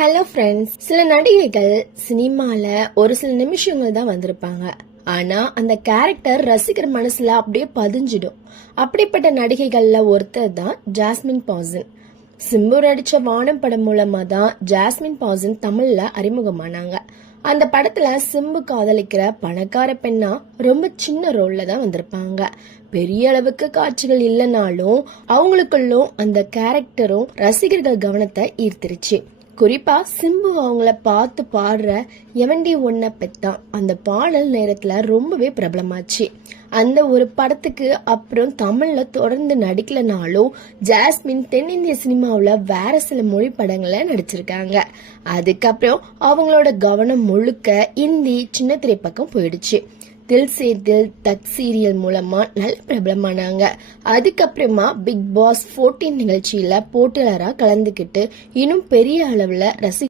Hello friends, சில நடிகைகள் சினிமால ஒரு சில நிமிஷங்கள் தான் வந்திருப்பாங்க. ஆனா அந்த கேரக்டர் ரசிகர் மனசுல அப்படியே பதிஞ்சிடும். அப்படிப்பட்ட நடிகைகள்ல ஒருத்தர் தான் ஜாஸ்மின் பாசன். சிம்பு நடிச்ச வானம் படம் மூலமா தான் ஜாஸ்மின் பாசன் தமிழ்ல அறிமுகமானாங்க. அந்த படத்துல சிம்பு காதலிக்கிற பணக்கார பெண்ணா ரொம்ப சின்ன ரோல்ல தான் வந்திருப்பாங்க. பெரிய அளவுக்கு காட்சிகள் இல்லைனாலும் அவங்களுக்குள்ளும் அந்த கேரக்டரும் ரசிகர்கள் கவனத்தை ஈர்த்திருச்சு. குறிப்பா சிம்பு அவங்கள பார்த்து பாடுற எவண்டி ஒன்ன பெத்தான் அந்த பாடல் நேரத்துல ரொம்பவே பிரபலமாச்சு. அந்த ஒரு படத்துக்கு அப்புறம் தமிழ்ல தொடர்ந்து நடிக்கலனாலும் ஜாஸ்மின் தென்னிந்திய சினிமாவுல வேற சில மொழி படங்களை நடிச்சிருக்காங்க. அதுக்கப்புறம் அவங்களோட கவனம் முழுக்க இந்தி சின்ன திரை பக்கம் போயிடுச்சு. தில் சே தில் தக் சீரியல் மூலமா நல்ல பிரபலமானாங்க. அதுக்கப்புறமா பிக் பாஸ் 14 நிகழ்ச்சியில போட்டியாளரா கலந்துக்கிட்டு இன்னும் பெரிய அளவுல